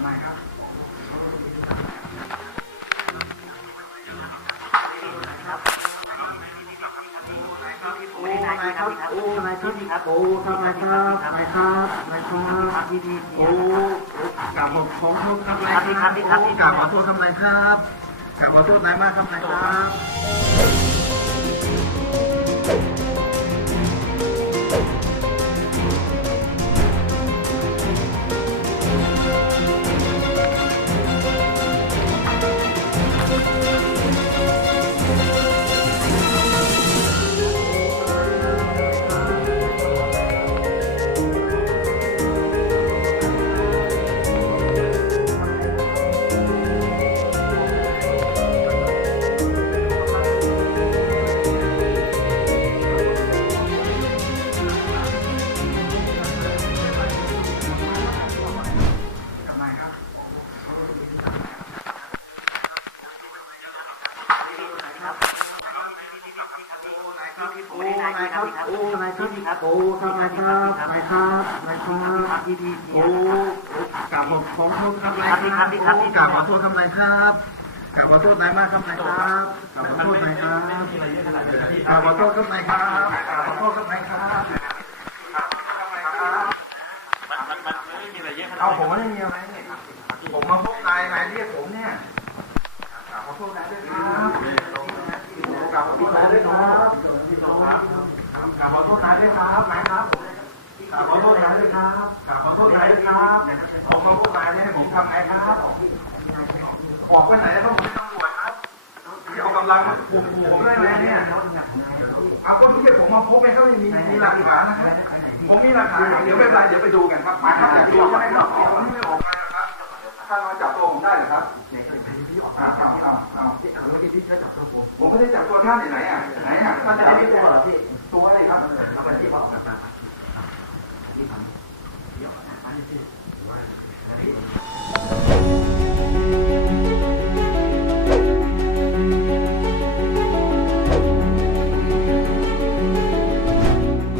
โอ้นายครับโอ้นายครับโอ้ครับนายครับนายครับนายครับโอ้กราบขอขอโทษครับนายครับโอ้กราบขอโทษครับนายครับกราบขอโทษนายมากครับนายครับ โอ้นายครับโอ้นายครับโอ้ครับนายครับนายครับนายครับโอ้กราบขอขอโทษครับนายครับโอ้กราบขอโทษครับนายครับกราบขอโทษนายมากครับนายครับกราบขอโทษนายครับกราบขอโทษครับนายครับกราบขอโทษครับนายครับเอาผมไม่ได้มีอะไรเนี่ยผมมาพบนายนายเรียกผมเนี่ยกราบขอโทษนายด้วยครับ กราบขอโทษนายด้วยครับกราบขอโทษนายด้วยครับนายครับกราบขอโทษนายด้วยครับกราบขอโทษนายด้วยครับผมมาพวกนายเนี่ยให้ผมทำไงครับออกไปไหนแล้วผมเป็นตำรวจครับจะเอากำลังมาข่มขู่ผมได้ไหมเนี่ยเอาก็ที่ผมมาพบเนี่ยก็ไม่มีมีหลักฐานนะครับผมมีหลักฐานเดี๋ยวไม่เป็นไรเดี๋ยวไปดูกันครับมาครับเดี๋ยวไปดูกันครับผมไม่ออกมาครับท่านมาจับตัวผมได้เหรอครับ อ้าวอ้าวอ้จับตัวผมไม่ได้จับตัวท่านไหนอะไหนอะท่านจะได้ตัวเหรอพี่ตัวอะไรครับทำอะไรที่บอกกันมาที่ทำเยอะนะอันนี้ที่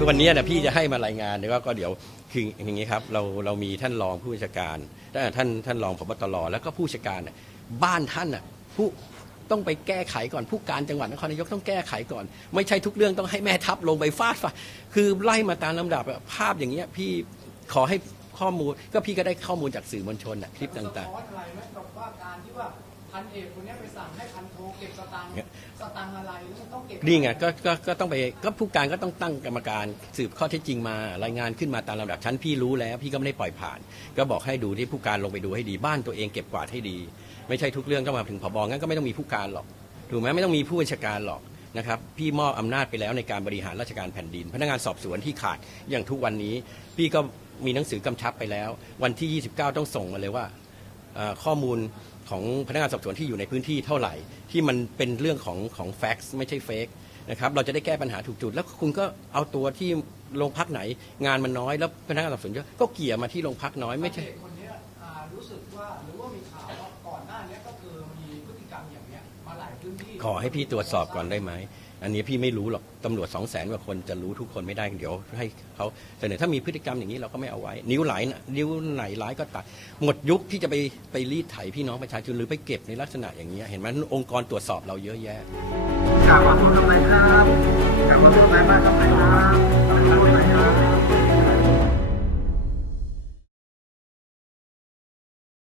คือวันนี้นะพี่จะให้มารายงานเนี่ยก็ก็เดี๋ยวคืออย่างนี้ครับเราเรามีท่านรองผู้บัญชาการท่านท่านรองพบตรแล้วก็ผู้บัญชาการน่ะบ้านท่านน่ะผู้ต้องไปแก้ไขก่อนผู้การจังหวัดนครนายกต้องแก้ไขก่อน ไม่ใช่ทุกเรื่องต้องให้แม่ทัพลงไปฟาดฟาดคือไล่มาตามลำดับอะภาพอย่างเงี้ยพี่ขอให้ข้อมูลก็พี่ก็ได้ข้อมูลจากสื่อมวลชนน่ะคลิปต่างสะท้อนอะไรไหมกับว่าการที่ว่า พันเอกคนเนี้ยไปสั่งให้พันโทเก็บสตังค์สตังค์อะไรแล้วมันต้องเก็บๆนี่ไงก็ก็ก็ต้องไปก็ผู้การก็ต้องตั้งกรรมการสืบข้อเท็จจริงมารายงานขึ้นมาตามลำดับชั้นพี่รู้แล้ว พี่ก็ไม่ได้ปล่อยผ่าน ก็บอกให้ดูที่ผู้การลงไปดูให้ดีบ้านตัวเองเก็บกวาดให้ดี ไม่ใช่ทุกเรื่องต้องมาถึงผบงั้นก็ไม่ต้องมีผู้การหรอกถูกไหมไม่ต้องมีผู้บัญชาการหรอกนะครับพี่มอบอำนาจไปแล้วในการบริหารราชการแผ่นดิน พนักงานสอบสวนที่ขาดอย่างทุกวันนี้ พี่ก็มีหนังสือกำชับไปแล้ว วันที่ 29 ต้องส่งมาเลยว่าเอ่อ ข้อมูลของพนักงานสอบสวนที่อยู่ในพื้นที่เท่าไหร่ ที่มันเป็นเรื่องของของแฟกซ์ไม่ใช่เฟกนะครับเราจะได้แก้ปัญหาถูกจุด แล้วคุณก็เอาตัวที่โรงพักไหนงานมันน้อย แล้วพนักงานสอบสวนก็เกี่ยมาที่โรงพักน้อยไม่ใช่ หรือว่ามีข่าวว่าก่อนหน้าเนี้ยก็คือมีพฤติกรรมอย่างเนี้ยมาหลายพื้นที่ขอให้พี่ตรวจสอบก่อนได้ไหม อันนี้พี่ไม่รู้หรอกตำรวจสองแสนกว่าคนจะรู้ทุกคนไม่ได้เดี๋ยวให้เขาเสนอถ้ามีพฤติกรรมอย่างนี้เราก็ไม่เอาไว้ นิ้วไหลนะนิ้วไหนร้ายก็ตัด หมดยุคที่จะไปไปรีดไถพี่น้องประชาชนหรือไปเก็บในลักษณะอย่างนี้ยเห็นไหมองค์กรตรวจสอบเราเยอะแยะกราบขอโทษครับนายครับกราบขอโทษนายมากครับนาย